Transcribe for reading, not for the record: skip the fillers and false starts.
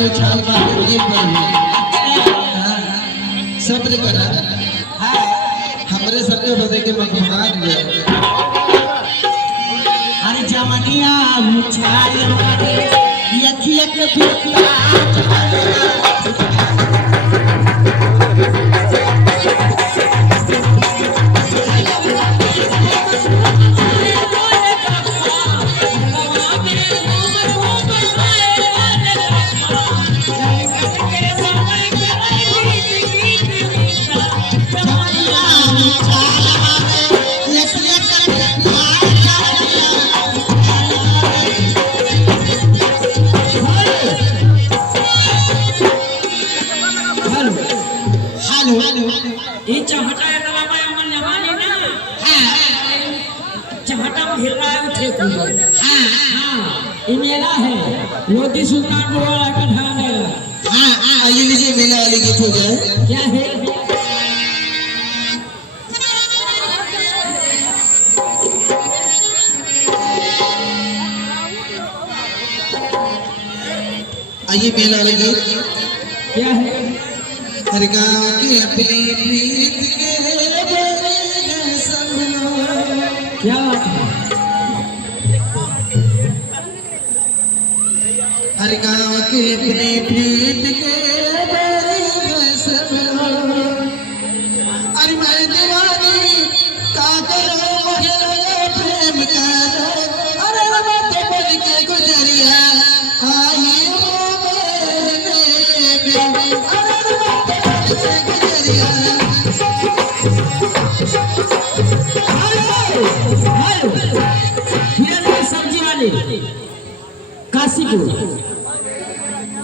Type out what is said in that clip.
जवानी उछाल मार ये पर सब्र करा हमरे सबके बदे के मगमान गए अरे जवानिया उछाल मारे यखिया के पुता मेला है लोधी सुल्तान वाला का ध्यान देगा। आइए लीजिए मेला वाले गीत हो जाए क्या है आइए मेला वाले गीत क्या है हर गाँव की अपनी प्रीत के क्या बात है हर गाँव के अपने प्रीत के सब अरे मैं दीवानी का करो मुझे प्रेम करो अरे मत बोल के गुजरिया आई हो मेरे अरे मत बोल के गुजरिया सब्जी वाली काशीपुर